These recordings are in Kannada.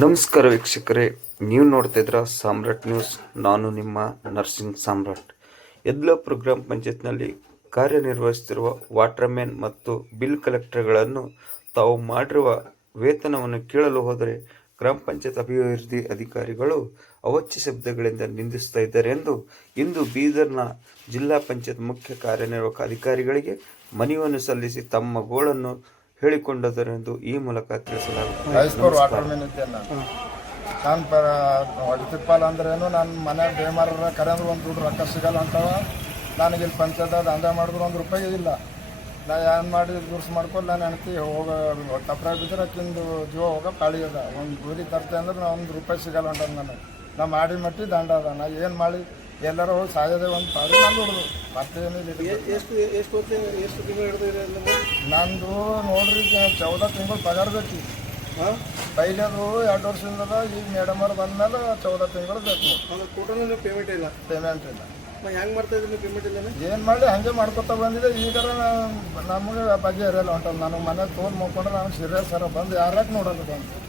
ನಮಸ್ಕಾರ ವೀಕ್ಷಕರೇ, ನೀವು ನೋಡ್ತಾ ಇದ್ರ ಸಾಮ್ರಾಟ್ ನ್ಯೂಸ್. ನಾನು ನಿಮ್ಮ ನರ್ಸಿಂಗ್ ಸಾಮ್ರಾಟ್. ಯದ್ಲಾಪುರ ಗ್ರಾಮ ಪಂಚಾಯತ್ನಲ್ಲಿ ಕಾರ್ಯನಿರ್ವಹಿಸುತ್ತಿರುವ ವಾಟರ್ಮ್ಯಾನ್ ಮತ್ತು ಬಿಲ್ ಕಲೆಕ್ಟರ್ಗಳನ್ನು ತಾವು ಮಾಡಿರುವ ವೇತನವನ್ನು ಕೇಳಲು ಹೋದರೆ ಗ್ರಾಮ ಪಂಚಾಯತ್ ಅಭಿವೃದ್ಧಿ ಅಧಿಕಾರಿಗಳು ಅವಾಚ್ಯ ಶಬ್ದಗಳಿಂದ ನಿಂದಿಸ್ತಾ ಇದ್ದಾರೆ ಎಂದು ಇಂದು ಬೀದರ್ನ ಜಿಲ್ಲಾ ಪಂಚಾಯತ್ ಮುಖ್ಯ ಕಾರ್ಯನಿರ್ವಾಹಕ ಅಧಿಕಾರಿಗಳಿಗೆ ಮನವಿಯನ್ನು ಸಲ್ಲಿಸಿ ತಮ್ಮ ಗೋಳನ್ನು ಹೇಳಿಕೊಂಡರೆಂದು ಈ ಮೂಲಕ ತಿಳಿಸಲಾಗುತ್ತದೆ. ನಾನು ಹೊಡಿತಿಪ್ಪಲ್ಲ ಅಂದ್ರೇನು ನನ್ನ ಮನೆ ಬೇಮಾರ ಕರೆ ಅಂದ್ರೆ ಒಂದು ದುಡ್ಡು ರೊಕ್ಕ ಸಿಗಲ್ಲ ಅಂತವ. ನನಗೆ ಇಲ್ಲಿ ಪಂಚಾಯತ್ ದಂಧೆ ಮಾಡಿದ್ರು ₹1 ಇಲ್ಲ. ನಾ ಏನು ಮಾಡಿ ದುರ್ಸ್ ಮಾಡ್ಕೊಂಡು ನಾನು ಹೆಣ್ತಿ ಹೋಗ ತಪ್ಪರಾಗ ಬಿದ್ದರೆ ಅಕ್ಕಿಂದು ಜೀವ ಹೋಗೋ ಪಾಳಿ ಅದ. ಒಂದು ಗೋಧಿ ತರ್ತೆ ಅಂದ್ರೆ ನಾ ₹1 ಸಿಗಲ್ಲ ಹೊಂಟದ ನನಗೆ. ನಾ ಮಾಡಿ ಮಟ್ಟಿ ದಂಡ ಅದ. ನಾ ಏನು ಮಾಡಿ ಎಲ್ಲರೂ ಹೋಗಿ ಸಾಯೋದೇ ಒಂದು ಪಾಳಿ ನಾನು ಹುಡುದು ಮತ್ತೇನಿಲ್ಲ. ಎಷ್ಟು ತಿಂಗಳು ಹಿಡಿದಿದೆ ನಂದು ನೋಡ್ರಿ 14 ತಿಂಗಳು ಪಗಾರ ಬೇಕು. ಪೈಲದು 2 ವರ್ಷದಿಂದ ಈಗ ಮೇಡಮ್ ಅವ್ರು ಬಂದಮೇಲೆ 14 ತಿಂಗಳು ಬೇಕು. ಟೋಟಲ್ ಪೇಮೆಂಟ್ ಇಲ್ಲ. ಹೆಂಗೆ ಮಾಡ್ತಾ ಇದ್ದೀನಿ ಪೇಮೆಂಟ್ ಇಲ್ಲ? ಏನು ಮಾಡಿ ಹಾಗೆ ಮಾಡ್ಕೊತಾ ಬಂದಿದೆ. ಈಗ ನಮಗೆ ಬಗ್ಗೆ ಇರಲ್ಲ ಹೊಂಟದ. ನಾನು ಮನೆ ತೋಲ್ ಮುಗ್ಕೊಂಡ್ರೆ ನಾನು ಸೀರಿಯಸ್ ಸರ ಬಂದು ಯಾರ್ಯಾಕೆ ನೋಡೋದು ಬಂದು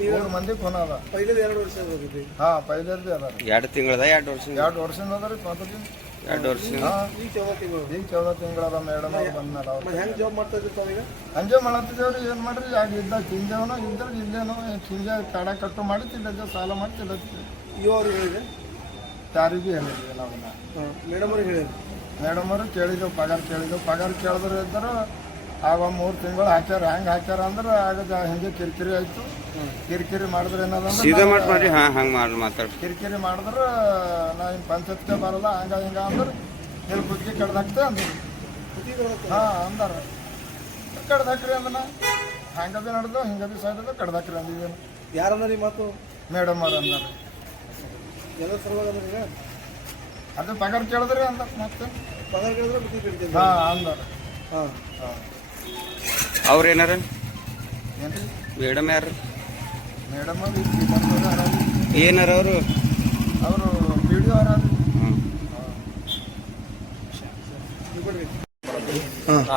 3 ಮಂದಿ ಖೂನ ಅದ. ಪೈಲದ 2 ವರ್ಷ ಹೋಗಿದ್ವಿ. ಹಾಂ ಪೈಲದ್ದು ಅದ. 2 ತಿಂಗಳದ 2 ವರ್ಷ 2 ವರ್ಷದಿಂದ ಅದ ರೀ. 2 ವರ್ಷ ಈಗ 14 ತಿಂಗಳು. ಈಗ 14 ತಿಂಗಳದ ಮೇಡಮ್ ಅವ್ರು ಬಂದ್ಮೇಲೆ ಅವ್ರು ಹೆಂಗೆ ಜಾಬ್ ಮಾಡ್ತಾ ಇದ್ದೀವಿ ತಾವೀಗ? ಹಂಗೆ ಮಾಡತ್ತಿದ್ದೇವ್ರಿ. ಏನು ಮಾಡ್ರಿ ಯಾಕೆ ಇದ್ದಾಗ ತಿಂದೇವನೋ ಇದ್ದಾಗ ಇಲ್ಲೇನೋ ಹಿಂಗೆ ಕಾಡ ಕಟ್ಟು ಮಾಡಿ ತಿನ್ನೋದು, ಸಾಲ ಮಾಡಿ ತಿನ್ನತ್ತೀವಿ. ಅವ್ರಿಗೆ ಹೇಳಿದೆ? ಯಾರಿಗೂ ಹೇಳಿದ್ವಿ ನಾವು. ಮೇಡಮ್ ಅವ್ರಿಗೆ ಹೇಳಿದ್ರು. ಮೇಡಮ್ ಅವರು ಕೇಳಿದ್ದೆವು, ಪಗಾರ ಕೇಳಿದ್ದೆವು. ಪಗಾರ ಕೇಳಿದ್ರು ಇದ್ದರು. ಆಗ 3 ತಿಂಗಳು ಹಾಕ್ಯಾರ. ಹೆಂಗೆ ಹಾಕ್ಯಾರ ಅಂದ್ರೆ ಆಗ ಹಿಂಗೆ ಕಿರಿಕಿರಿ ಆಯಿತು. ಕಿರಿಕಿರಿ ಮಾಡಿದ್ರೆ ಏನದಂದ್ರೆ ಕಿರಿಕಿರಿ ಮಾಡಿದ್ರೆ ನಾ ಹಿಂಗೆ ಪಂಚಾಯತ್ಗೆ ಬರಲ್ಲ ಹಂಗ ಹಿಂಗೆ ಅಂದ್ರೆ ಇಲ್ಲಿ ಕುತ್ತಿಗೆ ಕಡ್ದಾಕ್ತೆ ಅಂದ್ರು. ಹಾಂ ಅಂದಾರ. ಕಡ್ದಾಕ್ರಿ ಅಂದನ ಹಂಗೆ ಭೀ ನಡೆದು ಹಿಂಗೆ ಭೀ ಸಾಯ್ದು ಕಡ್ದಾಕ್ರಿ ಅಂದಿದ್ದೇನು. ಯಾರಂದ್ರೆ ನಿಮ್ಮ ಮಾತು? ಮೇಡಮ್ ಅವ್ರು ಅಂದಾರ. ಎಲ್ಲ ಸಲುವಾಗಿ ಅಂದ್ರೆ ಈಗ ಅದು ಪಗಾರ ಕೇಳಿದ್ರಿ ಅಂದ. ಮತ್ತೆ ಪಗಾರ ಕೇಳಿದ್ರೆ ಬುದ್ಧಿ ಕಡಿತೀವಿ. ಹಾಂ ಅಂದಾರ. ಹಾಂ ಅವ್ರು ಏನಾರ ಏನು ಮೇಡಮ್ ಯಾರು? ಮೇಡಮ್ ಅವ್ರು ಏನಾರ ಅವರು ವಿಡಿಯೋ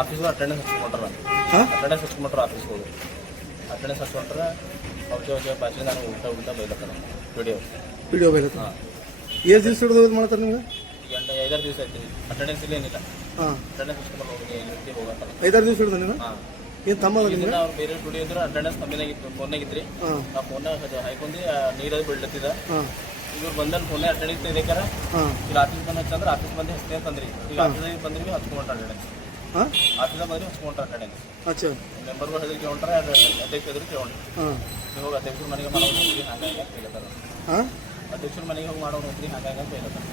ಆಫೀಸ್ ಅಟೆಂಡೆನ್ಸ್ ಹಚ್ಕೊಂಡ್ರ ಆಫೀಸ್ ಹೋಗಿ ಅಟೆಂಡೆನ್ಸ್ ಹಚ್ಕೊಂಡ್ರೆ ಅವ್ರ ಭಾಷೆ ನಾನು ಉಲ್ಟಾ ಬೈಲತ್ತಾರ ವಿಡಿಯೋ ಬೈಲತ್ತ. ಎಷ್ಟು ದಿವಸ ಹಿಡಿದು ಮಾಡ್ತಾರೆ ನಿಮ್ಗೆ? 5-6 ದಿವಸ ಆಯ್ತು. ಅಟೆಂಡೆನ್ಸ್ ಇಲ್ಲ ಏನಿಲ್ಲ. ಅಟೆಂಡೆನ್ಸ್ ಹಚ್ಕೊಂಡು ಹೋಗತ್ತಾರ. 5-6 ದಿವಸ ಹಿಡಿದ ನೀನು? ಏನು ತಮ್ಮ ಅವ್ರು ಬೇರೆ ವಿಡಿಯೋ ಇದ್ರೆ ಅಟೆಂಡೆನ್ಸ್ ಕಮ್ಮಿನಾಗಿತ್ತು. ಫೋನ್ನಾಗಿದ್ರಿ. ಆ ಫೋನ್ನಾಗ ಹಾಕೊಂಡು ನೀರಲ್ಲಿ ಬೀಳ್ಲತ್ತಿದ. ಇವ್ರು ಬಂದಲ್ಲಿ ಫೋನೇ ಅಟೆಂಡೆನ್ಸ್ ಇದಕ್ಕಾರ ಈಗ ಆಫೀಸ್ ಬಂದು ಹಚ್ಚಂದ್ರೆ ಆಫೀಸ್ ಬಂದು ಹಚ್ತೇನೆ ಅಂತಂದ್ರಿ. ಈಗ ಆಫೀಸಿಗೆ ಬಂದ್ರಿ ಹಚ್ಕೊಂಡ್ರ ಅಟೆಂಡೆನ್ಸ್. ಆಫೀಸಾಗ ಬಂದ್ರಿ ಹಚ್ಕೊಂಡ್ರ ಅಟೆಂಡೆನ್ಸ್. ಮೆಂಬರ್ಗಳು ಹೆದರಿಕೆ ಹೊಂಟ್ರೆ ಅಧ್ಯಕ್ಷ ಹೆದರಿಕೆ ಹೊಂಟ್ರಿ. ನೀವು ಹೋಗಿ ಅಧ್ಯಕ್ಷರ ಮನೆಗೆ ಮಾಡೋ ಹೋಗ್ರಿ ಹಾಗಾಗಿ ಕೇಳತ್ತಾರ. ಅಧ್ಯಕ್ಷರ ಮನೆಗೆ ಹೋಗಿ ಮಾಡೋ ಹೋಗ್ರಿ ಹಾಗಾಗಿ ಕೇಳತ್ತಾರ.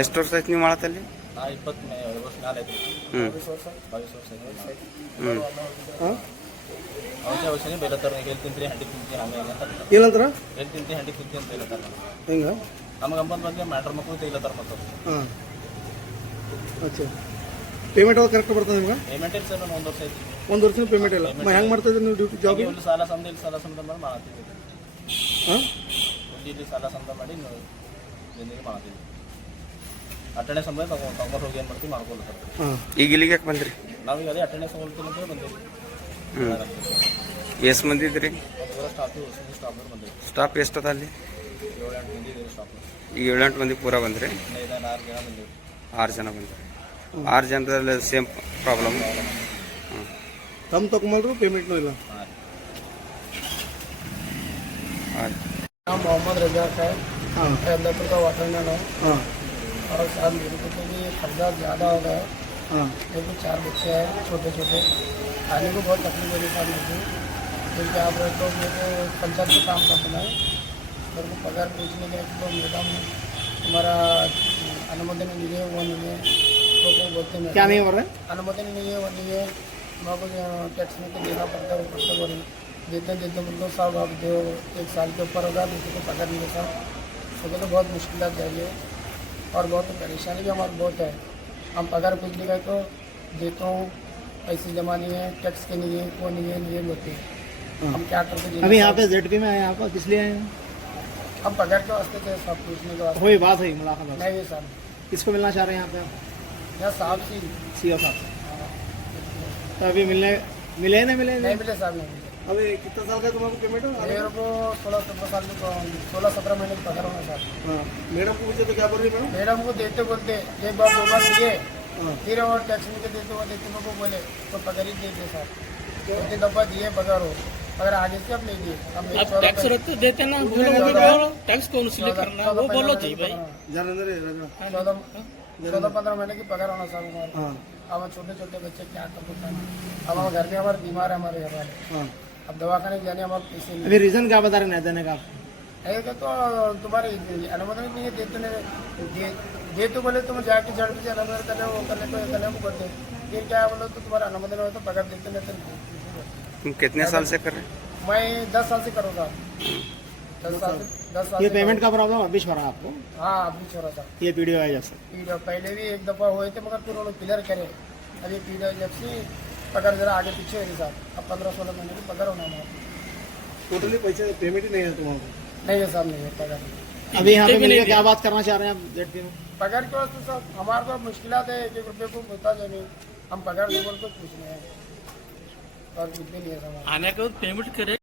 ಎಷ್ಟು ವರ್ಷ ಆಯ್ತು ನೀವು ಮಾಡತ್ತಲ್ಲಿ? 22 ವರ್ಷ ಮೇಲೆ ಆಯ್ತು. 22 ವರ್ಷ ಔಷಧಿ ಬೈಲತ್ತಾರ. ಹೇಳಿ ತಿಂತ್ರಿ ಹಂಡಿ ತಿಂತಿ ಹಂಗೆ ಏನಂತಾರ? ಹೇಳಿ ತಿಂತಿ ಹಂಡಿ ತಿಂತಿ ಅಂತ ಬೈಲತ್ತಾರ. ಹೆಂಗ ನಮಗೆ 9 ಮಂದಿ ಮ್ಯಾಟ್ರ್ ಮಕ್ಕಳು ತೆಗಿಲತ್ತಾರ. ಮತ್ತು ಪೇಮೆಂಟ್ ಅವ್ರು ಕರೆಕ್ಟ್ ಬರ್ತದೆ ನಿಮ್ಗೆ? ಪೇಮೆಂಟ್ ಇಲ್ಲ ಸರ್. ನಾನು 1 ವರ್ಷ ಆಯ್ತು. 1 ವರ್ಷ ಪೇಮೆಂಟ್ ಇಲ್ಲ. ಹೆಂಗೆ ಮಾಡ್ತಾ ಇದ್ದೀರಿ ನೀವು ಡ್ಯೂಟಿ ಜಾಬ್? ಇಲ್ಲಿ ಸಾಲ ಸಮದ ಮಾಡಿ ಮಾಡತ್ತೀವಿ. ಇಲ್ಲಿ ಸಾಲ ಸಮದ ಮಾಡಿ ಜಿಂದಗಿ ಮಾಡತ್ತೀವಿ. ಅಟೆಂಡೆನ್ಸ್ ಸಂಬಂಧ ತಗೊಂಡು ಹೋಗಿ ಏನು ಮಾಡ್ತೀವಿ ಮಾಡ್ಕೊಳ್ತಾರೆ. ಈಗ ಇಲ್ಲಿಗೆ ಯಾಕೆ ಬಂದ್ರಿ? ನಾವೀಗ ಅದೇ ಅಟೆಂಡೆನ್ಸ್ ತಗೊಳ್ತೀವಿ ಅಂತ ಬಂದೇವಿ. ಎಷ್ಟು ಮಂದಿ ಇದ್ರಿ? ಸ್ಟಾಫ್ ಬಂದಿವಿ. ಸ್ಟಾಫ್ ಎಷ್ಟದ ಅಲ್ಲಿ? 7-8 ಮಂದಿ ಇದ್ದೀವಿ ಸ್ಟಾಫ್. ಈಗ 7-8 ಮಂದಿ ಪೂರ ಬಂದ್ರಿ? 6 ಜನ ಬಂದಿವಿ. 6 ಜನ ಬಂದ್ರಿ. 6 ಜನದಲ್ಲಿ ಸೇಮ್ ಪ್ರಾಬ್ಲಮ್. ತಮ್ಮ ತಗೊಂಬಲ್ರು ಪೇಮೆಂಟ್ನೂ ಇಲ್ಲ. नाम मोहम्मद रजाक है। यद्लापुर का वाटरमैन है। और साल मेरे को भी खर्चा ज़्यादा हो गया है। मेरे को 4 बच्चे हैं छोटे छोटे। खाने को बहुत तकलीफ मेरी साथ मुझे, क्योंकि आप तो मेरे पंचायत में काम करना है। मेरे को पगार पूछने के तो मैडम हमारा अनुमोदन नहीं है, वो नहीं है तो क्या बोलते हैं? क्या नहीं हो रहा है? अनुमोदन नहीं है, वो नहीं है। मेरे को टैक्स में तो देना पड़ता है, वो खर्चा बोल देते मतलब साहब आप दो 1 साल के ऊपर होगा किसी को पकड़ नहीं था। तो बहुत मुश्किल जाइए और बहुत परेशानी भी हमारी बहुत है। हम पगार कुछ नहीं तो देता हूँ, पैसे जमा नहीं है, टैक्स के नहीं है, वो नहीं है, ये बोलते हम क्या करते? अभी यहाँ पे ZP में आए, यहाँ पर किस लिए आए हैं? हम पगार के वास्ते थे, सब पूछने के वास्ते। वही बात है मुलाकात? नहीं सर। किसको मिलना चाह रहे हैं यहाँ पे? यहाँ साहब सी CO साहब से। तो अभी मिलने मिले ना मिले नहीं मिले साहब, नहीं मिले। अभी कितना साल का तुम्हारा पेमेंट है मेरे को 16-17 साल की 16-17 महीने की पगार होना साहब। हाँ मैडम को पूछे तो क्या बोल रही मैडम मैडम को देते बोलते एक बार 2 बार दिए, हाँ फिर और टैक्स में देते हुए देते मेरे को बोले तो पगार ही दे दे साहब। 2-3 दफा दिए पगार हो, अगर आगे से अब नहीं दिए। अब मेरे 14 टैक्स रख देते ना, टैक्स कौन सी करना वो बोलो जी भाई। जान अंदर है राजा 14-15 महीने की पगार होना साहब हमारे। हाँ अब छोटे छोटे बच्चे क्या कर सकते हैं। अब हम घर में हमारे बीमार है, हमारे घर वाले, हाँ अब दवाखाने जाने हमारे पैसे नहीं अभी रीजन क्या बता रहे नहीं देने का है। तो तुम्हारी अनुमोदन नहीं है, देते नहीं दे तो बोले तुम जाके जड़ से अनुमोदन करने वो करने को करने को करते, फिर क्या बोलो तो तुम्हारा अनुमोदन हो तो पगार देते नहीं। तो तुम कितने साल से कर रहे हैं? मैं 10 साल से करूँगा, 10 साल ये से पेमेंट का प्रॉब्लम अभी छोड़ा आपको हाँ अभी छोड़ा था। ये पीडीओ है जैसे पहले भी एक दफ़ा हुए थे मगर फिर उन्होंने क्लियर करे। अभी पीडीओ जब से पगार जरा आगे पीछे है साहब। अब 15-16 महीने की पगार होना हमारा टोटली पैसे पेमेंट ही नहीं है तुम्हारा नहीं है साहब, नहीं है पगार। अभी यहाँ पे मिलकर क्या बात करना चाह रहे हैं आप जेड में पगार के वास्ते साहब हमारे तो मुश्किलात है, 1 रुपये को मिलता नहीं, हम पगार नहीं बोल तो कुछ नहीं है और कुछ भी नहीं है साहब। आने के बाद पेमेंट करे।